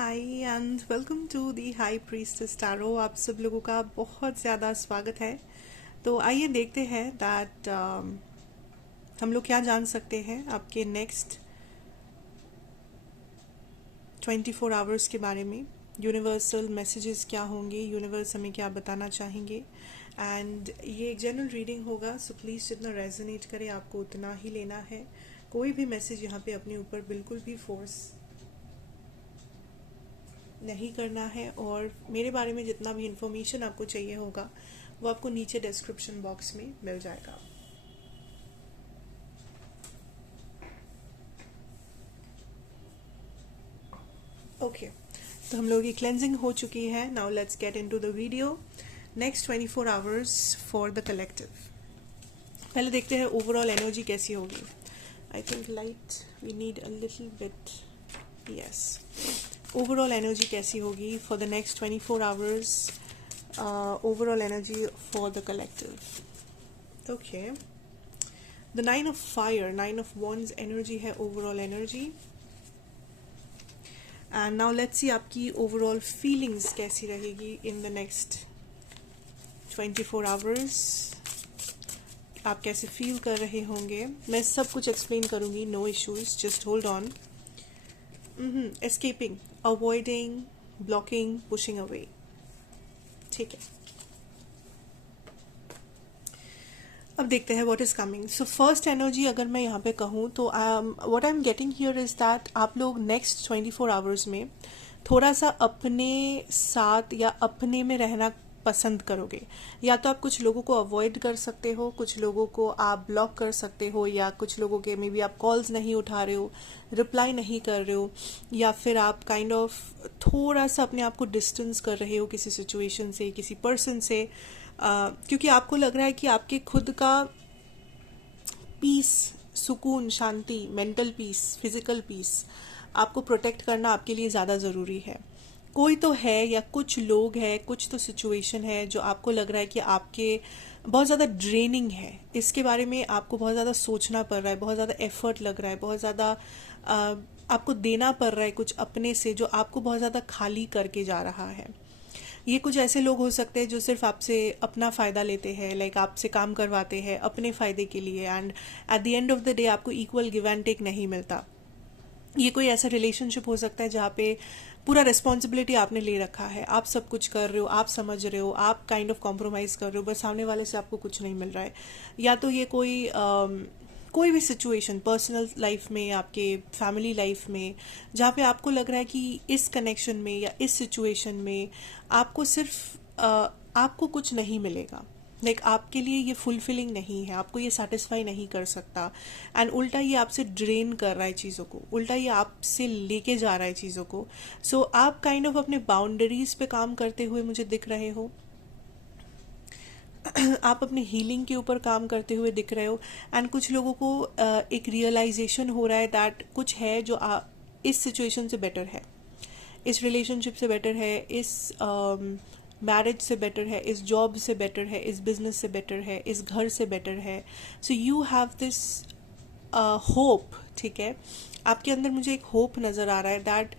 Hi and welcome to the high priestess tarot. आप सब लोगों का बहुत ज़्यादा स्वागत है। तो आइए देखते हैं दैट हम लोग क्या जान सकते हैं आपके नेक्स्ट 24 आवर्स के बारे में। यूनिवर्सल मैसेजेस क्या होंगे, यूनिवर्स हमें क्या बताना चाहेंगे। एंड ये एक जनरल रीडिंग होगा, सो प्लीज़ जितना रेजोनेट करे आपको उतना ही लेना है। कोई भी मैसेज यहाँ पे अपने ऊपर बिल्कुल भी फोर्स नहीं करना है। और मेरे बारे में जितना भी इंफॉर्मेशन आपको चाहिए होगा वो आपको नीचे डिस्क्रिप्शन बॉक्स में मिल जाएगा। ओके, तो हम लोगों की क्लेंजिंग हो चुकी है। Now let's get into the video. Next 24 hours for the collective. पहले देखते हैं ओवरऑल एनर्जी कैसी होगी। I think light we need a little bit. Yes, overall energy कैसी होगी for the next 24 hours. Overall energy for the collective. Okay, the 9 of fire, 9 of wands energy है overall energy. And now let's see आपकी overall feelings कैसी रहेगी in the next 24 hours. आप कैसे feel कर रहे होंगे, मैं सब कुछ एक्सप्लेन करूंगी, no issues, just hold on. Escaping, avoiding, blocking, pushing away. ठीक है, अब देखते हैं what is coming. So first energy अगर मैं यहाँ पे कहूँ तो what I am getting here is that आप लोग नेक्स्ट 24 आवर्स में थोड़ा सा अपने साथ या अपने में रहना पसंद करोगे। या तो आप कुछ लोगों को अवॉइड कर सकते हो, कुछ लोगों को आप ब्लॉक कर सकते हो, या कुछ लोगों के मे बी आप कॉल्स नहीं उठा रहे हो, रिप्लाई नहीं कर रहे हो, या फिर आप काइंड ऑफ थोड़ा सा अपने आप को डिस्टेंस कर रहे हो किसी सिचुएशन से, किसी पर्सन से, क्योंकि आपको लग रहा है कि आपके खुद का पीस, सुकून, शांति, मेंटल पीस, फिजिकल पीस आपको प्रोटेक्ट करना आपके लिए ज़्यादा ज़रूरी है। कोई तो है या कुछ लोग हैं, कुछ तो सिचुएशन है जो आपको लग रहा है कि आपके बहुत ज़्यादा ड्रेनिंग है। इसके बारे में आपको बहुत ज़्यादा सोचना पड़ रहा है, बहुत ज़्यादा एफर्ट लग रहा है, बहुत ज़्यादा आपको देना पड़ रहा है कुछ अपने से, जो आपको बहुत ज़्यादा खाली करके जा रहा है। ये कुछ ऐसे लोग हो सकते हैं जो सिर्फ आपसे अपना फ़ायदा लेते हैं, लाइक आपसे काम करवाते हैं अपने फ़ायदे के लिए, and at the end of the day आपको इक्वल गिव एंड टेक नहीं मिलता। ये कोई ऐसा रिलेशनशिप हो सकता है जहाँ पे पूरा रिस्पॉन्सिबिलिटी आपने ले रखा है, आप सब कुछ कर रहे हो, आप समझ रहे हो, आप काइंड ऑफ कॉम्प्रोमाइज़ कर रहे हो, बस सामने वाले से आपको कुछ नहीं मिल रहा है। या तो ये कोई भी सिचुएशन पर्सनल लाइफ में, आपके फैमिली लाइफ में, जहाँ पे आपको लग रहा है कि इस कनेक्शन में या इस सिचुएशन में आपको सिर्फ आपको कुछ नहीं मिलेगा, लाइक आपके लिए ये फुलफिलिंग नहीं है, आपको ये सेटिस्फाई नहीं कर सकता। एंड उल्टा ये आपसे ड्रेन कर रहा है चीज़ों को, उल्टा ये आपसे लेके जा रहा है चीज़ों को। सो आप काइंड ऑफ अपने बाउंड्रीज पे काम करते हुए मुझे दिख रहे हो। आप अपने हीलिंग के ऊपर काम करते हुए दिख रहे हो। एंड कुछ लोगों को एक रियलाइजेशन हो रहा है दैट कुछ है जो इस सिचुएशन से बेटर है, इस रिलेशनशिप से बेटर है, इस मैरिज से बेटर है, इस जॉब से बेटर है, इस बिजनेस से बेटर है, इस घर से बेटर है। So you have this hope. ठीक है, आपके अंदर मुझे एक होप नज़र आ रहा है दैट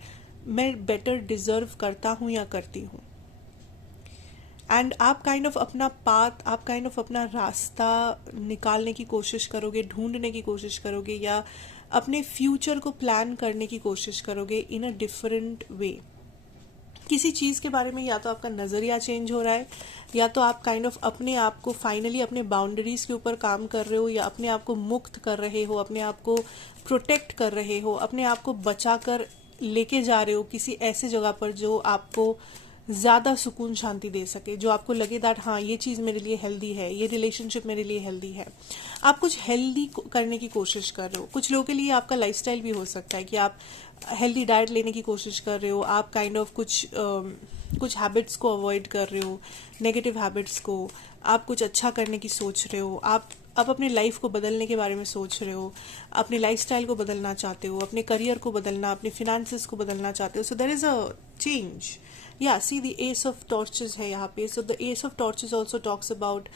मैं बेटर डिजर्व करता हूँ या करती हूँ। एंड आप काइंड ऑफ अपना पाथ, आप काइंड ऑफ अपना रास्ता निकालने की कोशिश करोगे, ढूंढने की कोशिश करोगे, या अपने फ्यूचर को प्लान करने की कोशिश करोगे इन अ डिफरेंट वे। किसी चीज़ के बारे में या तो आपका नज़रिया चेंज हो रहा है, या तो आप काइंड ऑफ अपने आप को फाइनली अपने बाउंड्रीज के ऊपर काम कर रहे हो, या अपने आप को मुक्त कर रहे हो, अपने आप को प्रोटेक्ट कर रहे हो, अपने आप को बचा कर लेके जा रहे हो किसी ऐसे जगह पर जो आपको ज़्यादा सुकून शांति दे सके, जो आपको लगे दैट हाँ ये चीज़ मेरे लिए हेल्दी है, ये रिलेशनशिप मेरे लिए हेल्दी है। आप कुछ हेल्दी करने की कोशिश कर रहे हो। कुछ लोगों के लिए आपका लाइफस्टाइल भी हो सकता है कि आप हेल्दी डाइट लेने की कोशिश कर रहे हो, आप काइंड ऑफ कुछ हैबिट्स को अवॉइड कर रहे हो, नेगेटिव हैबिट्स को, आप कुछ अच्छा करने की सोच रहे हो, आप अपने लाइफ को बदलने के बारे में सोच रहे हो, अपने लाइफस्टाइल को बदलना चाहते हो, अपने करियर को बदलना, अपने फिनेंसेस को बदलना चाहते हो। So there is a change. या see the ace of torches है यहाँ पे। So the ace of torches also talks about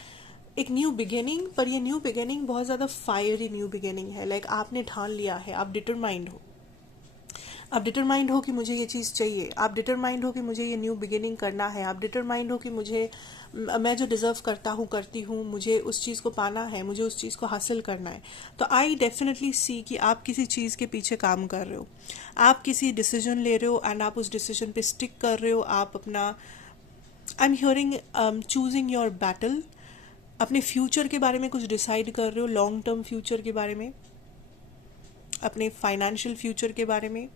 एक न्यू बिगिनिंग, पर ये न्यू बिगिनिंग बहुत ज़्यादा फायरी न्यू बिगिनिंग है। लाइक आपने ठान लिया है, आप डिटरमाइंड हो, आप डिटरमाइंड हो कि मुझे ये चीज़ चाहिए, आप डिटरमाइंड हो कि मुझे ये न्यू बिगिनिंग करना है, आप डिटरमाइंड हो कि मैं जो डिज़र्व करता हूँ करती हूँ, मुझे उस चीज़ को पाना है, मुझे उस चीज़ को हासिल करना है। तो आई डेफिनेटली सी कि आप किसी चीज़ के पीछे काम कर रहे हो, आप किसी डिसीजन ले रहे हो एंड आप उस डिसीजन पे स्टिक कर रहे हो। आप अपना, I am hearing choosing your battle, अपने फ्यूचर के बारे में कुछ डिसाइड कर रहे हो, लॉन्ग टर्म फ्यूचर के बारे में, अपने फाइनेंशियल फ्यूचर के बारे में।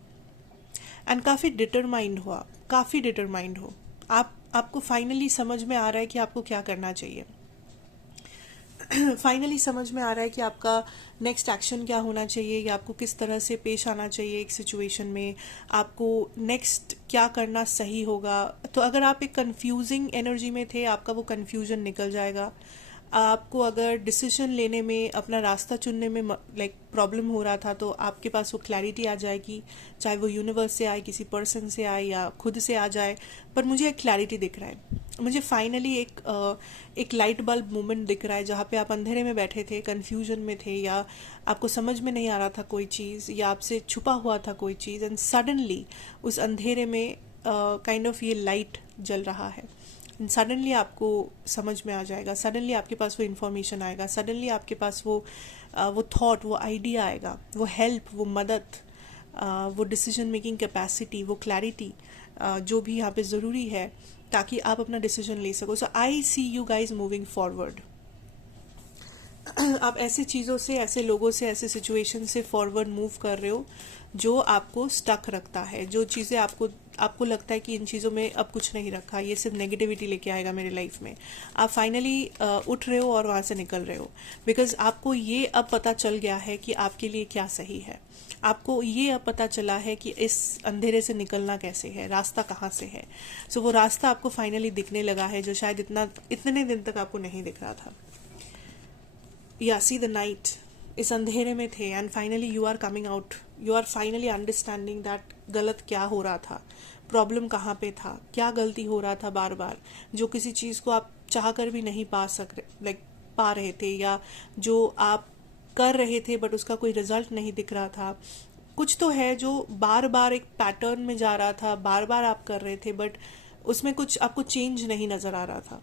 एंड काफ़ी डिटरमाइंड हो आप, काफ़ी डिटरमाइंड हो आप, आपको फाइनली समझ में आ रहा है कि आपको क्या करना चाहिए। फाइनली समझ में आ रहा है कि आपका नेक्स्ट एक्शन क्या होना चाहिए, या आपको किस तरह से पेश आना चाहिए एक सिचुएशन में, आपको नेक्स्ट क्या करना सही होगा। तो अगर आप एक कंफ्यूजिंग एनर्जी में थे, आपका वो कंफ्यूजन निकल जाएगा। आपको अगर डिसीजन लेने में, अपना रास्ता चुनने में लाइक प्रॉब्लम हो रहा था, तो आपके पास वो क्लैरिटी आ जाएगी, चाहे वो यूनिवर्स से आए, किसी पर्सन से आए, या खुद से आ जाए। पर मुझे एक क्लैरिटी दिख रहा है, मुझे फाइनली एक लाइट बल्ब मोमेंट दिख रहा है, जहाँ पे आप अंधेरे में बैठे थे, कन्फ्यूजन में थे, या आपको समझ में नहीं आ रहा था कोई चीज़, या आपसे छुपा हुआ था कोई चीज़, एंड सडनली उस अंधेरे में काइंड ऑफ ये लाइट जल रहा है। सडनली आपको समझ में आ जाएगा, सडनली आपके पास वो इन्फॉर्मेशन आएगा, सडनली आपके पास वो थॉट, वो आइडिया आएगा, वो हेल्प, वो मदद, वो डिसीजन मेकिंग कैपेसिटी, वो क्लैरिटी, जो भी यहाँ पे ज़रूरी है ताकि आप अपना डिसीजन ले सको। सो आई सी यू गाइज मूविंग फॉरवर्ड। आप ऐसे चीज़ों से, ऐसे लोगों से, ऐसे सिचुएशन से फॉरवर्ड मूव कर रहे हो जो आपको स्टक रखता है, जो चीज़ें आपको आपको लगता है कि इन चीज़ों में अब कुछ नहीं रखा, ये सिर्फ नेगेटिविटी लेके आएगा मेरे लाइफ में। आप फाइनली उठ रहे हो और वहाँ से निकल रहे हो, बिकॉज आपको ये अब पता चल गया है कि आपके लिए क्या सही है। आपको ये अब पता चला है कि इस अंधेरे से निकलना कैसे है, रास्ता कहाँ से है। सो वो रास्ता आपको फाइनली दिखने लगा है, जो शायद इतने दिन तक आपको नहीं दिख रहा था। या सी द नाइट, इस अंधेरे में थे, and finally you are coming out, you are finally understanding that गलत क्या हो रहा था, प्रॉब्लम कहाँ पे था, क्या गलती हो रहा था बार बार, जो किसी चीज़ को आप चाह कर भी नहीं पा रहे थे, या जो आप कर रहे थे बट उसका कोई रिजल्ट नहीं दिख रहा था। कुछ तो है जो बार बार एक पैटर्न में जा रहा था, बार बार आप कर रहे थे बट उसमें कुछ आपको चेंज नहीं नज़र आ रहा था।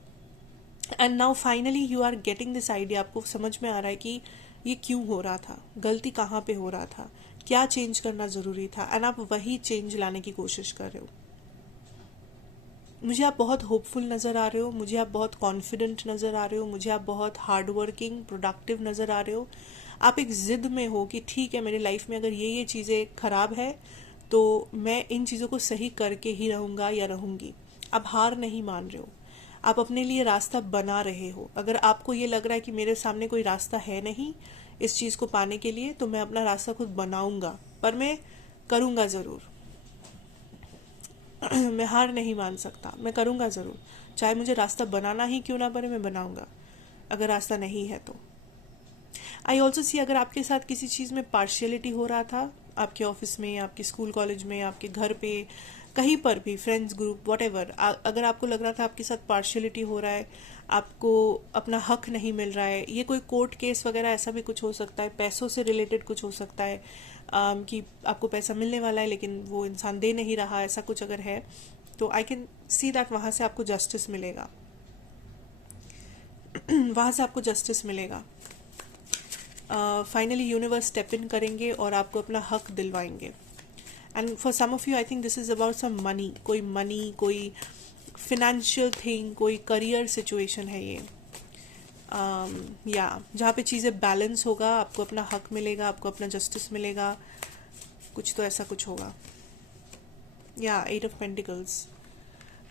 And now finally you are getting this idea, आपको समझ में आ रहा है कि ये क्यों हो रहा था, गलती कहाँ पे हो रहा था, क्या चेंज करना ज़रूरी था, एंड आप वही चेंज लाने की कोशिश कर रहे हो। मुझे आप बहुत होपफुल नज़र आ रहे हो, मुझे आप बहुत कॉन्फिडेंट नज़र आ रहे हो, मुझे आप बहुत हार्ड वर्किंग, प्रोडक्टिव नज़र आ रहे हो। आप एक ज़िद में हो कि ठीक है, मेरी लाइफ में अगर ये चीज़ें ख़राब है तो मैं इन चीज़ों को सही करके ही रहूँगा या रहूँगी। आप हार नहीं मान रहे हो, आप अपने लिए रास्ता बना रहे हो। अगर आपको ये लग रहा है कि मेरे सामने कोई रास्ता है नहीं इस चीज़ को पाने के लिए, तो मैं अपना रास्ता खुद बनाऊँगा, पर मैं करूँगा ज़रूर। मैं हार नहीं मान सकता, मैं करूँगा ज़रूर, चाहे मुझे रास्ता बनाना ही क्यों ना पड़े, मैं बनाऊँगा। अगर रास्ता नहीं है तो आई ऑल्सो सी, अगर आपके साथ किसी चीज़ में पार्शियलिटी हो रहा था, आपके ऑफिस में, आपके स्कूल कॉलेज में, आपके घर पे, कहीं पर भी, फ्रेंड्स ग्रुप, वट एवर, अगर आपको लग रहा था आपके साथ पार्शियलिटी हो रहा है, आपको अपना हक नहीं मिल रहा है, ये कोई कोर्ट केस वगैरह ऐसा भी कुछ हो सकता है, पैसों से रिलेटेड कुछ हो सकता है, कि आपको पैसा मिलने वाला है लेकिन वो इंसान दे नहीं रहा, ऐसा कुछ अगर है तो आई कैन सी दैट वहाँ से आपको जस्टिस मिलेगा। वहाँ से आपको जस्टिस मिलेगा। फाइनली यूनिवर्स स्टेप इन करेंगे और आपको अपना हक दिलवाएंगे। And for some of you I think this is about some money, कोई फिनेंशियल थिंग, कोई करियर सिचुएशन है ये, या जहाँ पे चीज़ें बैलेंस होगा, आपको अपना हक मिलेगा, आपको अपना जस्टिस मिलेगा, कुछ तो ऐसा कुछ होगा। या 8 ऑफ पेंटिकल्स,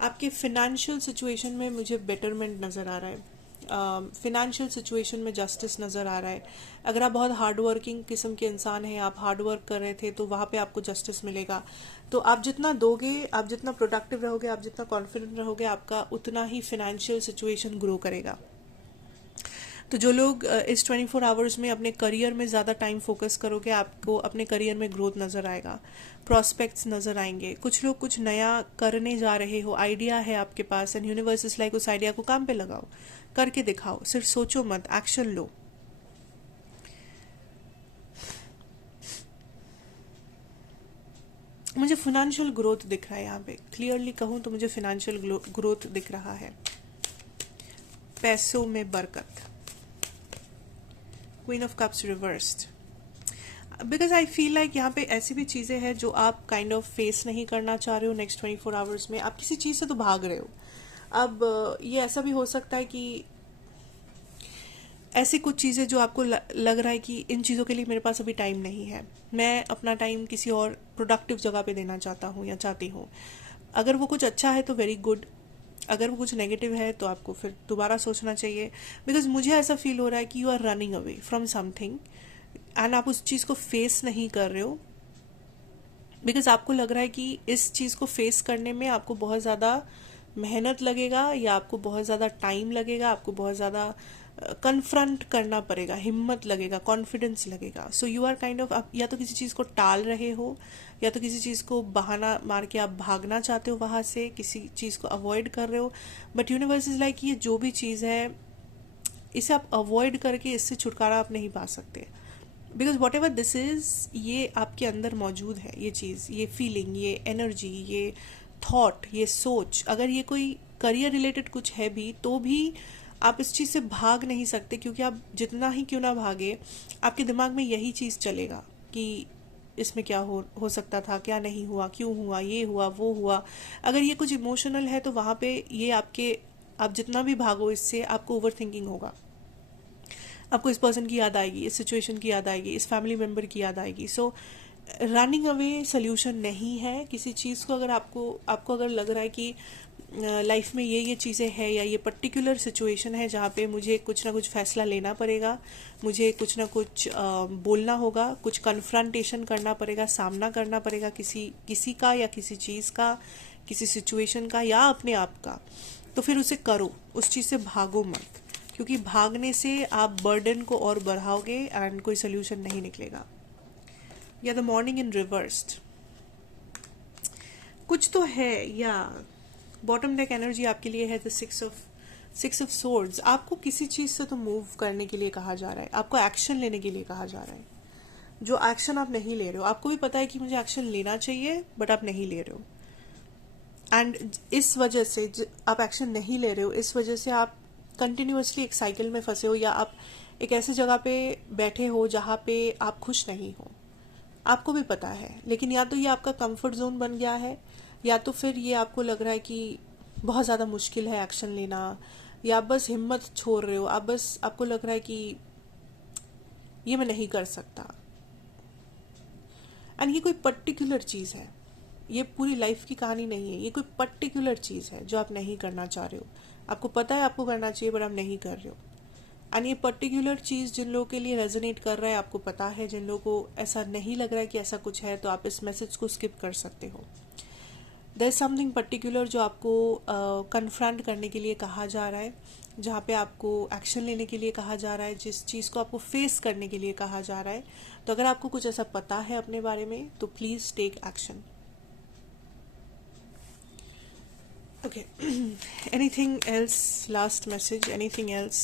आपके फिनेंशियल सिचुएशन में मुझे बेटरमेंट नज़र आ रहा है, फिनेंशियल सिचुएशन में जस्टिस नज़र आ रहा है। अगर आप बहुत हार्ड वर्किंग किस्म के इंसान हैं, आप हार्ड वर्क कर रहे थे, तो वहाँ पे आपको जस्टिस मिलेगा। तो आप जितना दोगे, आप जितना प्रोडक्टिव रहोगे, आप जितना कॉन्फिडेंट रहोगे, आपका उतना ही फिनेंशियल सिचुएशन ग्रो करेगा। तो जो लोग इस 24 आवर्स में अपने करियर में ज़्यादा टाइम फोकस करोगे, आपको अपने करियर में ग्रोथ नज़र आएगा, प्रॉस्पेक्ट्स नज़र आएंगे। कुछ लोग कुछ नया करने जा रहे हो, आइडिया है आपके पास, एंड यूनिवर्स इज लाइक उस आइडिया को काम पे लगाओ, करके दिखाओ, सिर्फ सोचो मत, एक्शन लो। मुझे फिनेंशियल ग्रोथ दिख रहा है यहाँ पे, क्लियरली कहूँ तो मुझे फिनेंशियल ग्रोथ दिख रहा है, पैसों में बरकत। Queen of cups reversed, because I feel like यहाँ पे ऐसी भी चीज़ें हैं जो आप काइंड ऑफ फेस नहीं करना चाह रहे हो नेक्स्ट 24 आवर्स में। आप किसी चीज़ से तो भाग रहे हो। अब ये ऐसा भी हो सकता है कि ऐसी कुछ चीज़ें जो आपको लग रहा है कि इन चीज़ों के लिए मेरे पास अभी टाइम नहीं है, मैं अपना टाइम किसी और प्रोडक्टिव जगह पे देना चाहता हूँ या चाहती हूँ। अगर वो कुछ अच्छा है तो वेरी गुड, अगर वो कुछ नेगेटिव है तो आपको फिर दोबारा सोचना चाहिए। बिकॉज मुझे ऐसा फील हो रहा है कि you are running away from something and आप उस चीज़ को फेस नहीं कर रहे हो, बिकॉज आपको लग रहा है कि इस चीज़ को फेस करने में आपको बहुत ज़्यादा मेहनत लगेगा या आपको बहुत ज़्यादा टाइम लगेगा, आपको बहुत ज़्यादा कन्फ्रंट करना पड़ेगा, हिम्मत लगेगा, कॉन्फिडेंस लगेगा। So you are kind of, आप या तो किसी चीज़ को टाल रहे हो या तो किसी चीज़ को बहाना मार के आप भागना चाहते हो वहाँ से, किसी चीज़ को अवॉइड कर रहे हो। बट यूनिवर्स इज़ लाइक ये जो भी चीज़ है इसे आप अवॉइड करके इससे छुटकारा आप नहीं पा सकते। Because what ever this is, ये आपके अंदर मौजूद है, ये चीज़, ये फीलिंग, ये एनर्जी, ये थॉट, ये सोच। अगर ये कोई करियर रिलेटेड कुछ है भी तो भी आप इस चीज़ से भाग नहीं सकते, क्योंकि आप जितना ही क्यों ना भागे आपके दिमाग में यही चीज़ चलेगा कि इसमें क्या हो सकता था, क्या नहीं हुआ, क्यों हुआ, ये हुआ, वो हुआ। अगर ये कुछ इमोशनल है तो वहाँ पे ये आपके, आप जितना भी भागो इससे आपको ओवर थिंकिंग होगा। आपको इस पर्सन की याद आएगी, इस सिचुएशन की याद आएगी, इस फैमिली मेम्बर की याद आएगी। सो रनिंग अवे सोल्यूशन नहीं है किसी चीज़ को। अगर आपको अगर लग रहा है कि लाइफ में ये चीज़ें हैं या ये पर्टिकुलर सिचुएशन है जहाँ पे मुझे कुछ ना कुछ फैसला लेना पड़ेगा, मुझे कुछ ना कुछ बोलना होगा, कुछ कन्फ्रंटेशन करना पड़ेगा, सामना करना पड़ेगा किसी का या किसी चीज़ का, किसी सिचुएशन का या अपने आप का, तो फिर उसे करो, उस चीज़ से भागो मत, क्योंकि भागने से आप बर्डन को और बढ़ाओगे एंड कोई सोल्यूशन नहीं निकलेगा। या द मॉर्निंग इन रिवर्स्ड, कुछ तो है। या बॉटम डेक एनर्जी आपके लिए है द सिक्स ऑफ सोर्ड्स। आपको किसी चीज़ से तो मूव करने के लिए कहा जा रहा है, आपको एक्शन लेने के लिए कहा जा रहा है, जो एक्शन आप नहीं ले रहे हो। आपको भी पता है कि मुझे एक्शन लेना चाहिए बट आप नहीं ले रहे हो, एंड इस वजह से आप एक्शन नहीं ले रहे हो, इस वजह से आप कंटिन्यूसली एक साइकिल में फंसे हो, या आप एक ऐसी जगह पे बैठे हो जहाँ पे आप खुश नहीं हो। आपको भी पता है, लेकिन या तो ये आपका कंफर्ट जोन बन गया है, या तो फिर ये आपको लग रहा है कि बहुत ज़्यादा मुश्किल है एक्शन लेना, या आप बस हिम्मत छोड़ रहे हो, आपको लग रहा है कि ये मैं नहीं कर सकता। एंड ये कोई पर्टिकुलर चीज़ है, ये पूरी लाइफ की कहानी नहीं है, ये कोई पर्टिकुलर चीज़ है जो आप नहीं करना चाह रहे हो। आपको पता है आपको करना चाहिए पर आप नहीं कर रहे हो। एंड ये पर्टिकुलर चीज़ जिन लोगों के लिए रेजोनेट कर रहा है आपको पता है, जिन लोगों को ऐसा नहीं लग रहा है कि ऐसा कुछ है तो आप इस मैसेज को स्किप कर सकते हो। देयर इज समथिंग पर्टिकुलर जो आपको कन्फ्रंट करने के लिए कहा जा रहा है, जहाँ पे आपको एक्शन लेने के लिए कहा जा रहा है, जिस चीज़ को आपको फेस करने के लिए कहा जा रहा है। तो अगर आपको कुछ ऐसा पता है अपने बारे में तो please take action. Okay. Anything else? Last message. Anything else?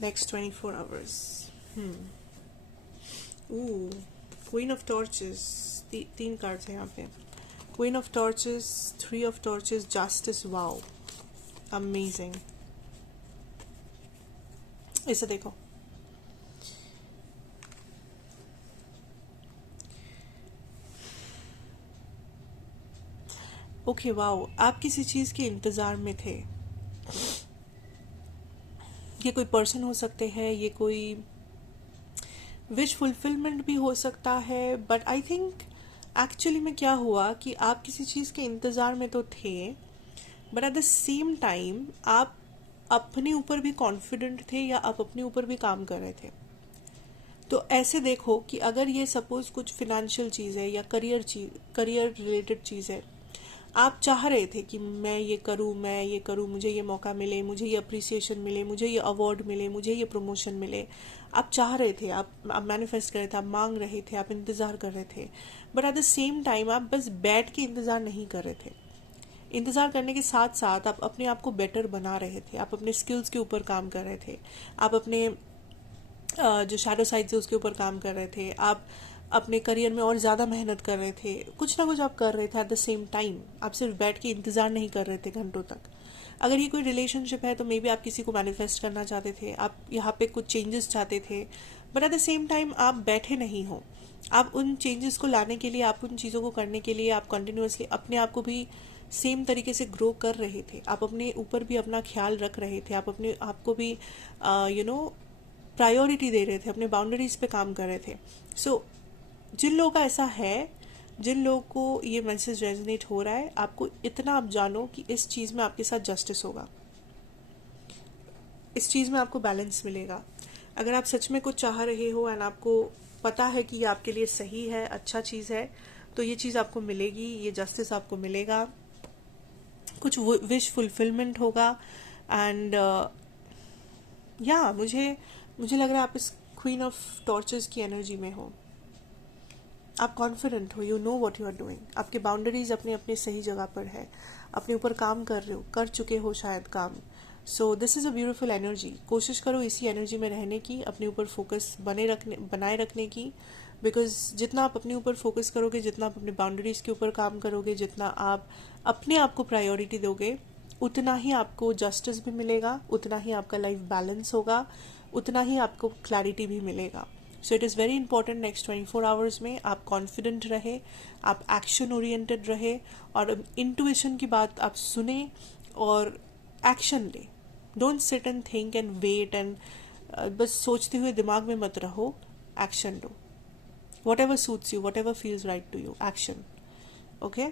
Next 24 hours. Ooh. Queen of Torches. तीन cards हैं यहाँ पे. Queen of Torches, Three of Torches, Justice. Wow. Amazing. इसे देखो. ओके वाओ, आप किसी चीज़ के इंतज़ार में थे। ये कोई पर्सन हो सकते हैं, ये कोई विश फुलफिलमेंट भी हो सकता है, बट आई थिंक एक्चुअली में क्या हुआ कि आप किसी चीज़ के इंतज़ार में तो थे, but at the same time आप अपने ऊपर भी कॉन्फिडेंट थे या आप अपने ऊपर भी काम कर रहे थे। तो ऐसे देखो कि अगर ये सपोज कुछ फिनेंशियल चीज़ है या करियर रिलेटेड चीज़ है, आप चाह रहे थे कि मैं ये करूँ, मुझे ये मौका मिले, मुझे ये अप्रिसिएशन मिले, मुझे ये अवार्ड मिले, मुझे ये प्रमोशन मिले। आप चाह रहे थे, आप मैनिफेस्ट कर रहे थे, आप मांग रहे थे, आप इंतज़ार कर रहे थे, but at the same time आप बस बैठ के इंतज़ार नहीं कर रहे थे। इंतज़ार करने के साथ साथ आप अपने आप को बेटर बना रहे थे, आप अपने स्किल्स के ऊपर काम कर रहे थे, आप अपने जो शैडो साइड है उसके ऊपर काम कर रहे थे, आप अपने करियर में और ज़्यादा मेहनत कर रहे थे, कुछ ना कुछ आप कर रहे थे एट द सेम टाइम, आप सिर्फ बैठ के इंतज़ार नहीं कर रहे थे घंटों तक। अगर ये कोई रिलेशनशिप है तो मे बी आप किसी को मैनिफेस्ट करना चाहते थे, आप यहाँ पे कुछ चेंजेस चाहते थे, but at the same time आप बैठे नहीं हो। आप उन चेंजेस को लाने के लिए, आप उन चीज़ों को करने के लिए आप कंटिन्यूअसली अपने आप को भी सेम तरीके से ग्रो कर रहे थे, आप अपने ऊपर भी अपना ख्याल रख रहे थे, आप अपने आप को भी प्रायोरिटी दे रहे थे, अपने बाउंड्रीज पे काम कर रहे थे। सो जिन लोगों का ऐसा है, जिन लोगों को ये मैसेज रेजोनेट हो रहा है, आपको इतना आप जानो कि इस चीज़ में आपके साथ जस्टिस होगा, इस चीज़ में आपको बैलेंस मिलेगा। अगर आप सच में कुछ चाह रहे हो एंड आपको पता है कि ये आपके लिए सही है, अच्छा चीज़ है, तो ये चीज़ आपको मिलेगी, ये जस्टिस आपको मिलेगा, कुछ विश फुलफिलमेंट होगा। एंड या मुझे लग रहा है आप इस क्वीन ऑफ टॉर्चेस की एनर्जी में हो, आप कॉन्फिडेंट हो, you know what you are doing, आपके बाउंड्रीज अपने अपने सही जगह पर है, अपने ऊपर काम कर रहे हो, कर चुके हो शायद काम। So this is a beautiful energy. कोशिश करो इसी एनर्जी में रहने की, अपने ऊपर फोकस बनाए रखने की, बिकॉज जितना आप अपने ऊपर फोकस करोगे, जितना आप अपने बाउंड्रीज के ऊपर काम करोगे, जितना आप अपने आप को प्रायोरिटी दोगे, उतना ही आपको जस्टिस भी मिलेगा, उतना ही आपका लाइफ बैलेंस होगा, उतना ही आपको क्लैरिटी भी मिलेगा। So it is very important next 24 hours में आप कॉन्फिडेंट रहे, आप एक्शन ओरिएंटेड रहे, और इंट्यूशन की बात आप सुने और एक्शन ले। Don't sit and think and wait and बस सोचते हुए दिमाग में मत रहो, एक्शन लो। Whatever suits you, whatever feels right to you, action. Okay,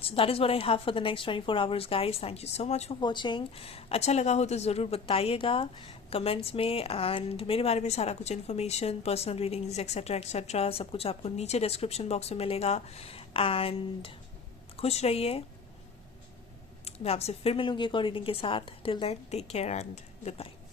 so that is what I have for the next 24 hours guys. Thank you so much for watching. अच्छा लगा हो तो ज़रूर बताइएगा कमेंट्स में, and मेरे बारे में सारा कुछ information, personal readings etcetera etcetera सब कुछ आपको नीचे डिस्क्रिप्शन बॉक्स में मिलेगा। एंड खुश रहिए, मैं आपसे फिर मिलूंगी एक और रीडिंग के साथ। Till then take care and good bye.